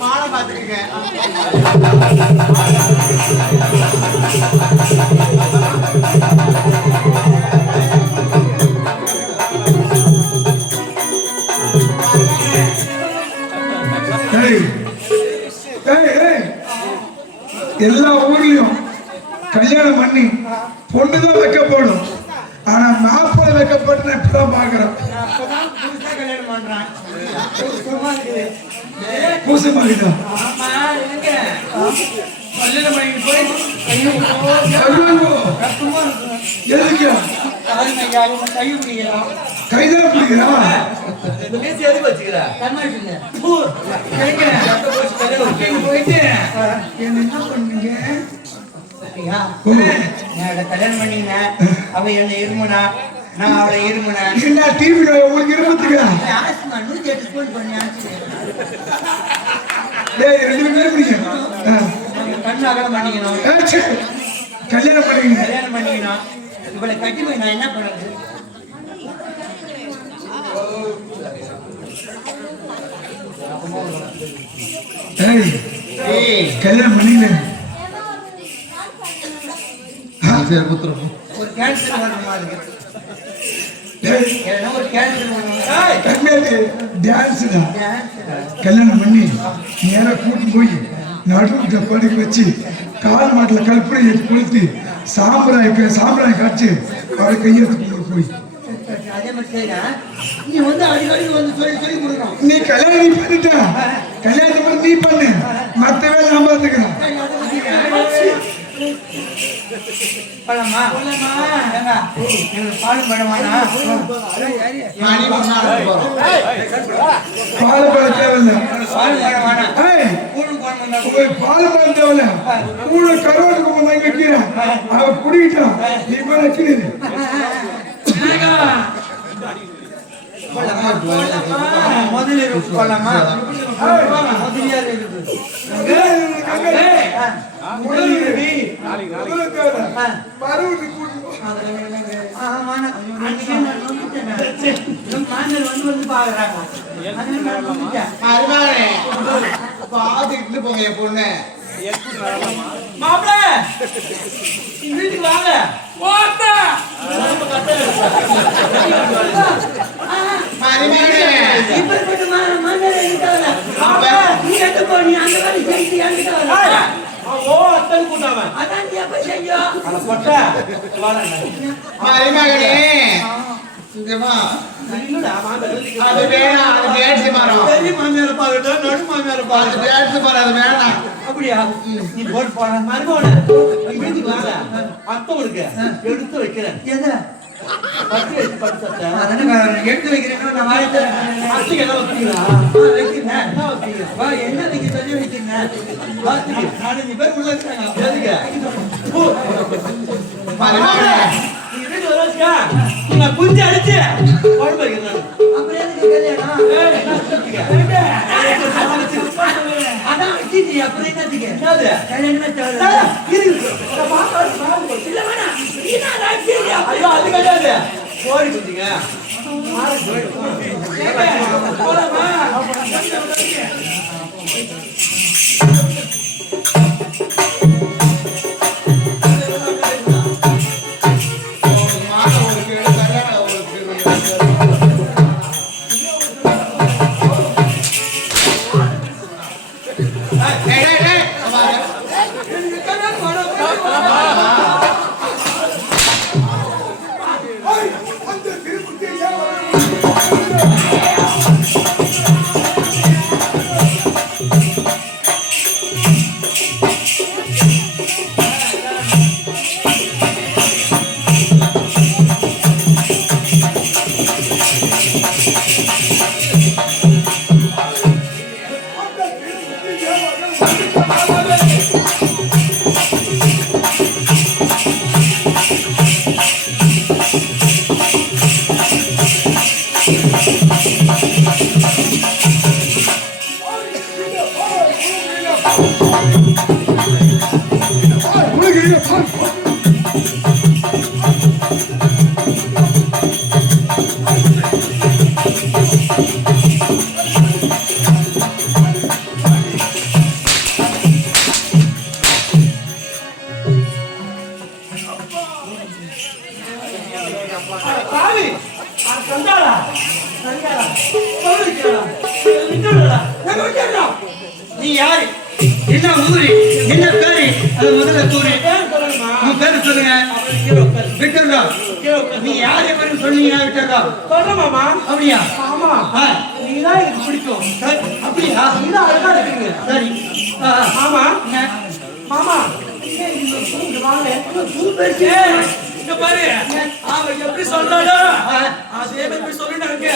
மாலை பார்த்துருக்கேன். எல்லா ஊர்லயும் கல்யாணம் பண்ணி பொண்ணுதான் வைக்கப்படும். ஆனா மாப்பிள்ளை வைக்கப்பட்டு இப்பதான் பாக்குறேன். கல்யாணம் பண்றான் பூசமாகிட்டா எதுக்கு கைதான் பிடிக்கிறா போயிட்டு என்ன பண்ணீங்க? கல்யாணம் பண்ணீங்க. அவ என்ன இருமுனா, நான் அவளை இருமுனா. என்ன டிவில உங்களுக்கு இருமத்துக்கா? 108 ஸ்கூல் பண்ணி ரெண்டு பேரும் கண்ணு அகலம் பண்ணிக்கணும். கல்யாணம் பண்ணீங்க. கல்யாணம் பண்ணிக்கணும். இவளை கட்டி போய் நான் என்ன பண்றது? கல்யாணம் பண்ணீங்க. ஒரு கேன்சர் வரணுமா இருக்கு. ஒரு கேன்சர் கல்யாணம் பண்ணி நேர கூட்டி போய் நடுவுக்கு படுக்க வச்சு கால் மாட்டில் கற்பனை கொளுத்தி சாம்பிராய் காய்ச்சி அவரை கையெழுத்து போய் அதே மாதிரி நீ வந்து அடிக்கடி வந்து சொல்லி கொடுக்கணும். நீ கல்யாணம் பண்ணிட்ட, கல்யாணத்தை பண்ணி நீ பண்ணு, மற்ற வேலை நான் பார்த்துக்கிறேன். பழமா பாலும் பழமானா பாலப்பழம் தேவையில்லை. பாலும் பழமானா பாலப்பழம் தேவையில்லை. கூட கருவாட்டுக்கு போய் வைக்கிறேன். அவ குடிக்கிட்டான். நீ போய் வைக்கிறது முதல்ல போலாமா? முதலியார் இருக்கு. பாத்துட்டு போங்க என் பொண்ணு. மாப்பிள வீட்டுக்கு வாங்க. அப்படியா? நீ போட்டு போற மறுபோன வீட்டுக்கு வாங்க. அத்தவனுக்கு எடுத்து வைக்கிறேன். எடுத்து வைக்கிறேன். என்ன வைக்க சொல்லி வைக்கிறேன். 4 பேர் உள்ள குஞ்சு அடிச்சு குழம்பு வைக்கிறேன். அப்புறம் எதுக்கு கல்யாணம்? அதான் வச்சு அப்புறம் என்னத்துக்கு ஐயோ அது கிடையாது. கோழி குஞ்சுங்க சந்தாளா சந்தாளா சொல்லுடா விட்டுடா நான் விட்டுடா நீ யாரு என்ன ஊரு என்ன பேரு அது முதல்ல கூறு பேர் சொல்லுமா உன் பேரு சொல்லுங்க விட்டுடா நீ யாரு வரும் சொன்னீங்க விட்டுடா சொல்ல மாமா அப்படியா ஆமா நீதான் எனக்கு பிடிக்கும் சரி அப்படியா நீதான் அழகா இருக்கீங்க சரி மாமா என்ன மாமா வாங்க இங்க பாரு அவன் எப்படி சொல்றாடா அதே மாதிரி சொல்லிட்டாங்க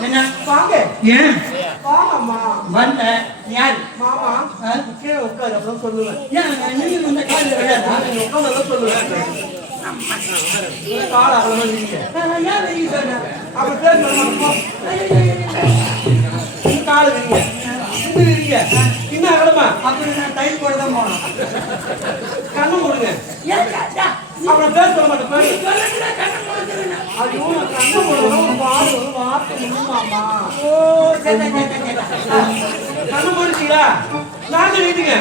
என்ன வாங்க ஏன் வாமா வந்த யார் மாமா கீழே உட்காரு அப்புறம் சொல்லுவேன் ஏன் நீங்க இந்த காலையில் விளையாடா உட்காந்து சொல்லுவேன் கால அவ்வளவு நீங்க ஏன் வெளியே சொன்னேன் அப்ப பேர் கால வீங்க வீங்க இன்னும் அகலமா அப்படி நான் டைம் போட தான் போனோம் கண்ணு மூடுங்க அப்புறம் பேர் சொல்ல மாட்டேன் ஐயோ நான் கண்ணு மூடணும் பாடு வார்த்தை முடியுமாமா கண்ணு மூடிட்டீங்களா நாங்க வீட்டுங்க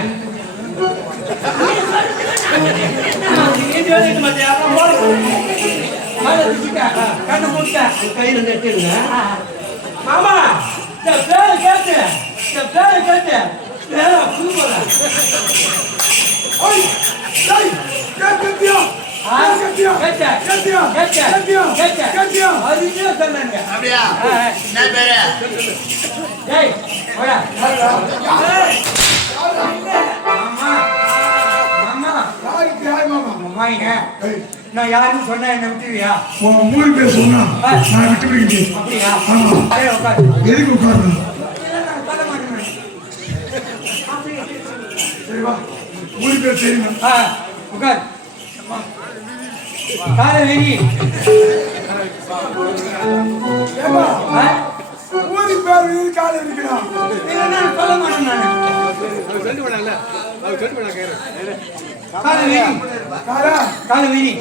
கண்ணு மூட்டேன் கையில நெட்டுங்க மாமா பேரு கேட்டு பேரு கேட்டு அப்படியா என்ன பேரு நான் யாருன்னு சொன்னா என்ன விட்டுவியா உன் மூணு பேர் சொன்னா நான் விட்டு பிடிக்கிட்டேன் அப்படியா ஆமா உட்காரு எதுக்கு உட்காரணும் சொல்ல மாட்டேன் சரி வா மூணு பேர் செய்யணும் உட்கார் காலை வெறி மூணு பேர் காலை இருக்கிறான் சொல்ல மாட்டேன் காலை வெறி காரா காலை வெறி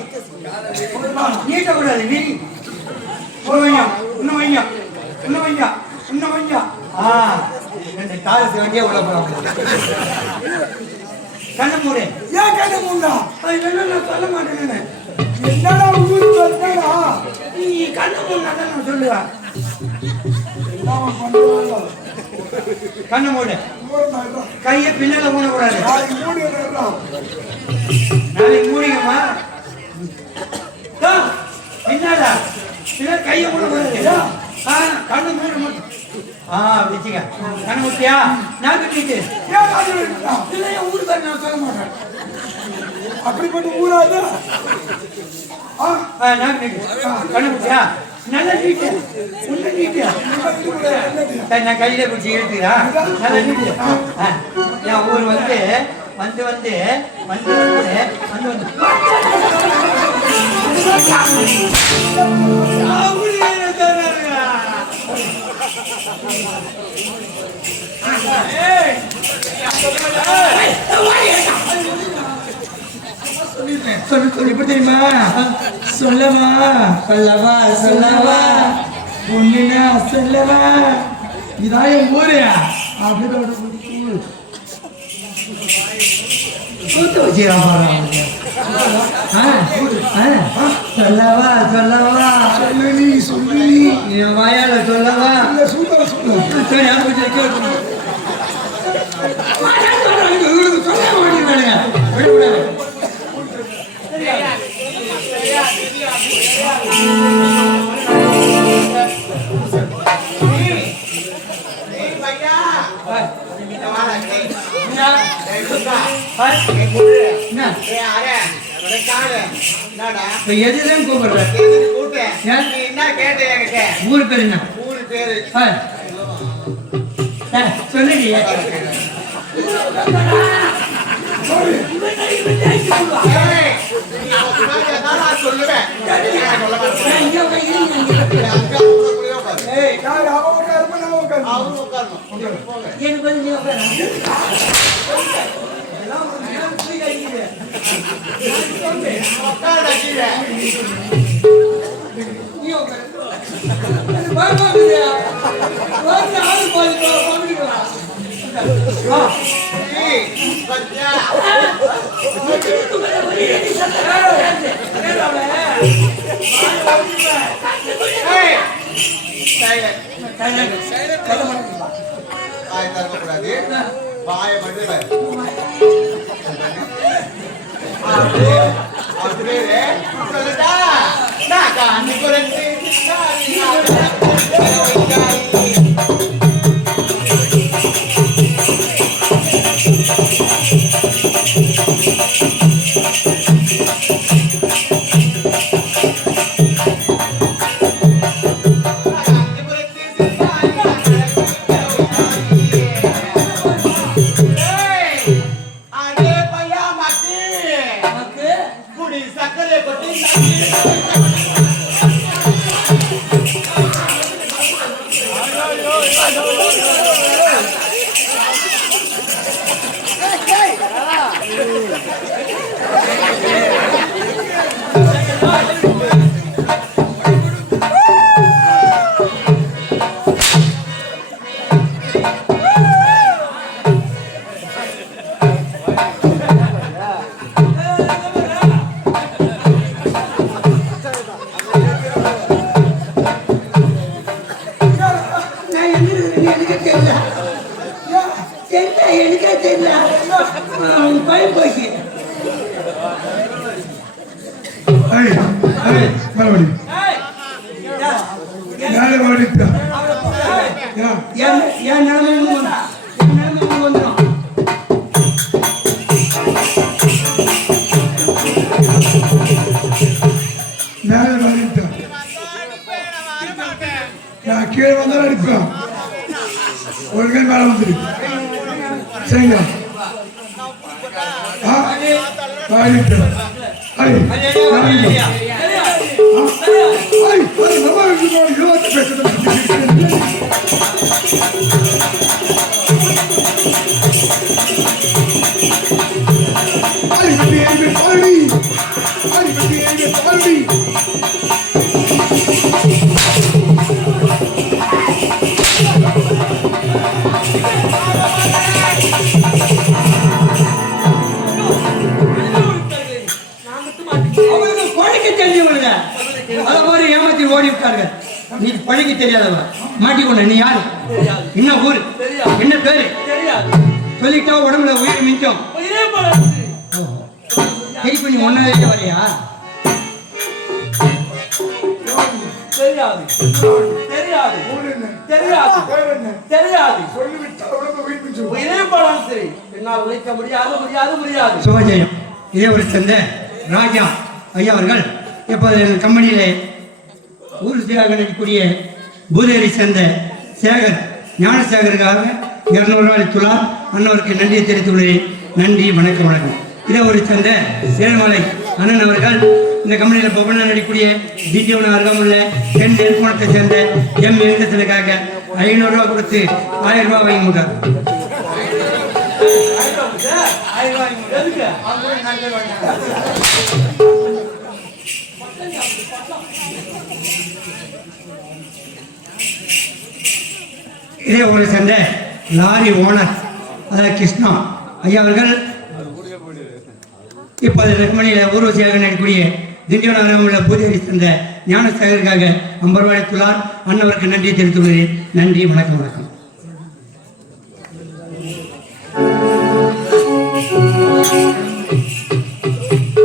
நீட்டக்கூடாது வெறி ஒரு வையம் இன்னும் வையம் இன்னும் வையா இன்னும் வையா இந்த காலத்து வண்டியே உள்ள போறாங்க கண்ணு மூடு ஏன் கண்ணு மூண்டா அது வேணா நான் சொல்ல மாட்டேன்னு என்னடா ஊரு சொல்றா நீ கண்ணு மூடுனா தான் நான் சொல்லுவேன் கண்ணு மூடு கையை பின்னால மூடக்கூடாது நாளைக்கு மூடிங்கம்மா பின்னாடா பின்ன கையை மூடக்கூடாது கண்ணு மூட மட்டும் வச்சுக்க கண்ணு முட்டியா நான் கட்டிட்டு இல்லையா ஊருக்கார நான் சொல்ல மாட்டேன் அப்படிப்பட்ட ஊராது நான் கண்ணு முட்டியா நல்லா நீட்டு உள்ள நீட்டு நான் கையில பிடிச்சி இழுத்துக்கிறா நல்லா நீட்டு என் ஊர் வந்து வந்து வந்து வந்து வந்து வந்து எப்படி தெரியுமா சொல்லவா சொல்லவா சொல்லவா பொண்ணுனா சொல்லவா இதான் என் ஊரு அப்படிதான் சொல்லவா சொல்லவா சொல்லி சொல்லி என் வாயால சொல்லவா சொல்ல சொல்ல சரி எதுதான் கூப்பிடுற ஊர் பேரு என்ன சொல்லுடி பச்சா வாய் தரக்கூடாது வாயை மட்டும் சொல்லுடா நான் காந்தி குறைந்து கீழே வந்தாலும் அடிப்பேன் ஒரு கை மேல வந்துரு சரிங்க ஓடி விட்டார்கள். நீ படிக்க தெரியாதவ மாட்டிக்கொண்ட. நீ யாரு? என்ன ஊரு? என்ன பேரு? சொல்லிட்டா உடம்புல உயிர் மிஞ்சம். கை பண்ணி ஒன்னாவே வரையா? தெரியாது தெரியாது தெரியாது தெரியாது உழைக்க முடியாது முடியாது முடியாது. சிவஜெயம் இதே ஒரு சேர்ந்த ராஜா ஐயா அவர்கள் இப்போது கம்பெனியிலே ஊர்தியாக நடிக்கக்கூடிய பூதேரி சேர்ந்த சேகர் ஞானசேகருக்காக 200 ரூபாய் துலார் அண்ணவருக்கு நன்றியை தெரிவித்துள்ளேன். நன்றி வணக்கம் வணக்கம். இதே ஒரு சேர்ந்த சேரமலை அண்ணன் அவர்கள் இந்த கம்பெனியில் பொப்பன நடிக்கக்கூடிய டிஜிவன் அருகாமுள்ள தென் நெற்குணத்தை சேர்ந்த எம் வெங்கடத்திற்காக 500 ரூபா கொடுத்து 1000 ரூபாய் வாங்கி முட்டார். இதே ஒரு சேர்ந்த லாரி ஓனர் அதாவது கிருஷ்ணா ஐயா அவர்கள் இப்போது ரெக்கமணியில் ஊர்வசியாக நடிக்கக்கூடிய திண்டிவனம் உள்ள பூஜை சேர்ந்த ஞானசேகருக்காக 50 ரூபாய் துலார் அண்ணவருக்கு நன்றியை தெரிவித்துள்ளேன். நன்றி வணக்கம் வணக்கம்.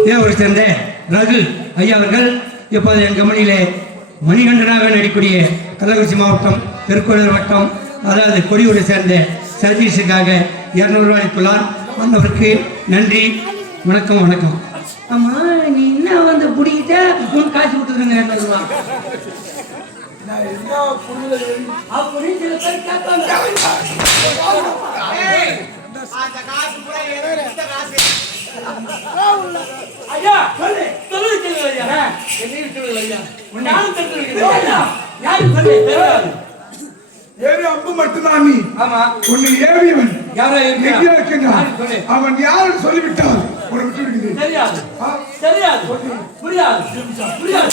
இதே ஒரு சேர்ந்த ரகு ஐயா அவர்கள் இப்போது என் கம்பெனியிலே மணிகண்டனாக நடிக்கக்கூடிய கள்ளக்குறிச்சி மாவட்டம் திருக்கோளூர் வட்டம் அதாவது கொடியூரை சேர்ந்த சதீஷுக்காக 200 ரூபாய் துலார் அண்ணவருக்கு நன்றி வணக்கம் வணக்கம். ஆமா நீ என்ன வந்து பிடிக்கிட்ட உனக்கு காசு கொடுத்துருங்க 200 ரூபா. அம்பு மட்டும்தான் நீ. ஆமா உன்னை ஏவியவன் அவன் யாரு சொல்லிவிட்டால் உன்னை விட்டு விடுகிறது. தெரியாது தெரியாது புரியாது புரியாது.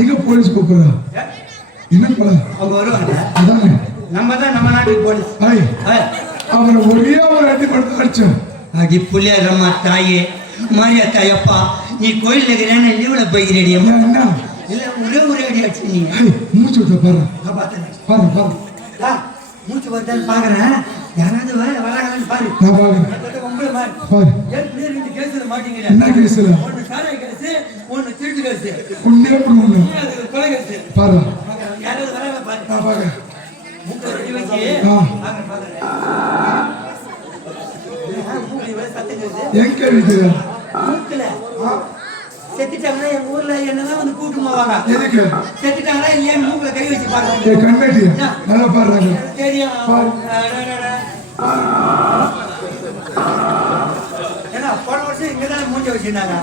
எங்க போலீஸ் கூப்பிடுறா? என்ன போல? அவங்க வருவாங்க. அதானே நம்ம தான் நம்ம நாட்டுக்கு போலீஸ். அவனை ஒரே ஒரு அடி மட்டும் அடிச்சோம். அடி புள்ளியம்மா தாயே மாரியா தாயப்பா, நீ கோயில் இருக்கிறேன்னு லீவ்ல போய்கிறேன். என்ன இல்ல ஒரே அடி அடிச்சு நீங்க மூச்சு விட்ட பாரு. பாரு பாரு மூச்சு வருதான்னு பாக்குறேன். யாராவது வராங்கன்னு பாரு. நான் பாக்குறேன். பாரு கேஸ்ல மாட்டீங்க. என்ன கேஸ்ல? ஒன்னு சாராய கேஸ், ஒன்னு திருட்டு கேஸ். ஒண்ணே ஒண்ணு கொலை கேஸ். பாரு யாராவது வராங்க பாரு. நான் பாக்குறேன். மூக்கு ரெடி வச்சு பாக்குறேன். எங்க இருக்குது? மூக்குல செத்துட்டாங்கன்னா எங்க ஊர்ல என்னதான் வந்து கூட்டு போவாங்க. எதுக்கு? செத்துட்டாங்களா இல்லையா மூக்குல கை வச்சு பாக்குறாங்க. கண்ணாடி நல்லா பாருங்க. தெரியும். ஏன்னா போன வருஷம் இங்கதான் மூஞ்ச வச்சிருந்தாங்க.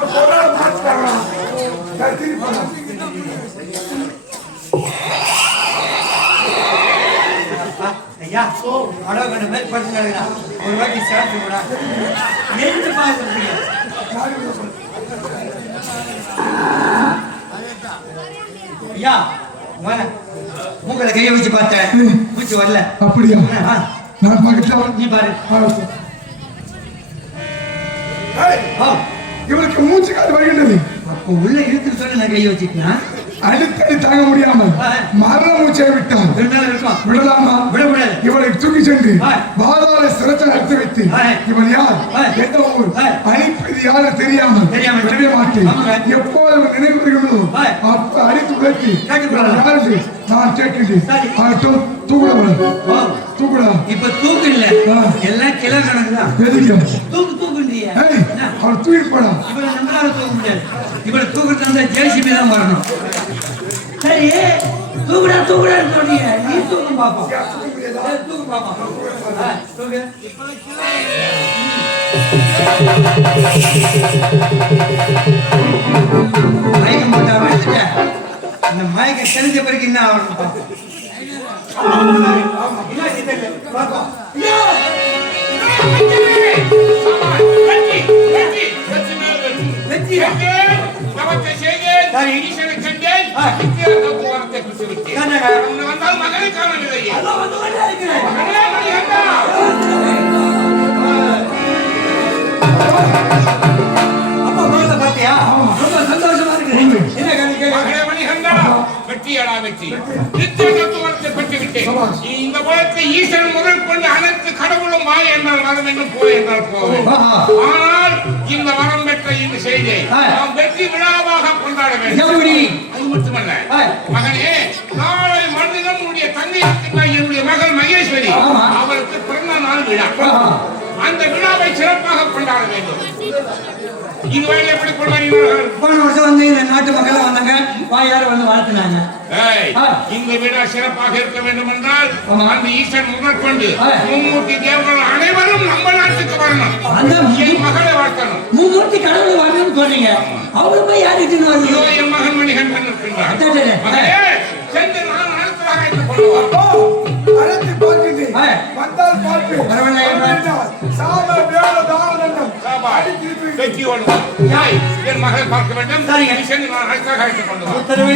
ஐயா அடவு கண்ட மாதிரி படுத்துங்க. ஒரு வாட்டி சேர்த்து கூட எரிஞ்சு பாக்குறீங்க. ஐயா மூக்கல கைய வச்சு பார்த்தேன், மூச்சு வரல. அப்படியா? நான் பார்க்கட்டா? நீ பாரு. இவருக்கு மூச்சு காட்டு வருகின்றது. அப்போ உள்ள இழுத்து சொல்லி நான் கைய வச்சுட்டேன். அடிக்கடி தாங்க முடியாமல் மரண மூச்சை விட்டான். விடலாமா? விடக்கூடாது. இவளை தூக்கி சென்று பாதாள சிறைச்சாலை நடத்தி வைத்து இவன் யார், எந்த ஊர், அழிப்பது யாரு தெரியாமல் விடவே மாட்டேன். எப்போது நினைவு வருகிறதோ அப்ப அடித்து உழைத்து யாரு நான் கேட்கின்றேன். தூக்குடா. இப்ப தூக்கு இல்ல, எல்லாம் கிலோ கணக்குதான். தூக்கு தூக்குன்றிய அவர் தூக்கி போடா. இவளை நம்மளால தூக்க முடியாது. இவளை தூக்குறது அந்த ஜெயசிபி தான் வரணும். சரி தூக்குடா தூக்குடான்னு சொல்றீங்க. நீ தூக்கு பாப்போம். தூக்கு பாப்போம். தூக்கு. மயக்கம் போட்டா வச்சுட்டேன். இந்த மயக்கம் தெரிஞ்ச பிறகு என்ன ஆகணும்? வெற்றி சென்றேன், தவத்தை செய்தேன், சரி. ஈசனை கண்டேன், ஆ. நித்திய தத்துவத்தை பெற்றுவிட்டேன். கண்டேங்க. உன்னை வந்தால் மகனை காணவில்லையே. அதோ வந்து கொண்டே இருக்கிறேன். மகனே, மணிகண்டா. அப்பா மகளை பாத்தியா? ரொம்ப சந்தோஷமா இருக்கு. என்ன கணக்கு? மகனே மணிகண்டா, வெற்றியடா வெற்றி. நித்திய தத்துவத்தை பெற்றுவிட்டேன். இந்த உலகத்தை ஈசன் முதல் கொண்டு அனைத்து கடவுளும் வா என்றால் வர வேண்டும், போ என்றால் போவேன். ஆனால் இந்த வரம் பெற்ற இந்த செய்தியை நாம் வெற்றி விழாவாக கொண்டாட வேண்டும். எப்படி? அது மட்டுமல்ல மகனே, நாளை மறுதினம் உன்னுடைய தங்கை இருக்கின்ற என்னுடைய மகள் மகேஸ்வரி, ஆமா. அவருக்கு பிறந்த நாள் விழா. அந்த விழாவை சிறப்பாக கொண்டாட வேண்டும். இதுவரை எப்படி கொண்டாடினார்கள்? போன வருஷம் வந்து இந்த நாட்டு மக்கள் வந்தாங்க, வாயார வந்து வாழ்த்துனாங்க. ஏய், ஆ. இந்த விழா சிறப்பாக இருக்க வேண்டும் என்றால் ஆமா. அந்த ஈசன் முதற்கொண்டு ஆ. மும்மூர்த்தி தேவர்கள் அனைவரும் நம்ம நாட்டுக்கு வரணும். அந்த என் மகளை வாழ்த்தணும். மும்மூர்த்தி கடவுள் வரணும்னு சொல்றீங்க. அவரு போய் யாருக்கு இதோ வருவீங்க? என் மகன் மணிகண்டன் இருக்கின்றான். அடடே. மகனே, சென்று நான் அடுத்ததாக எடுத்துக் கொண்டு வா. அழைத்து பார்க்கின்றேன். ஆ. வந்தால் பார்ப்பேன். பரவாயில்லை. சாம வேல தானம் சாபாஷ். வெற்றியோடு வா. ஏய், என் மகளை பார்க்க வேண்டும். சரிங்க. நீ சென்று நான் அடுத்ததாக எடுத்துக் கொண்டு வா. உத்தரவு.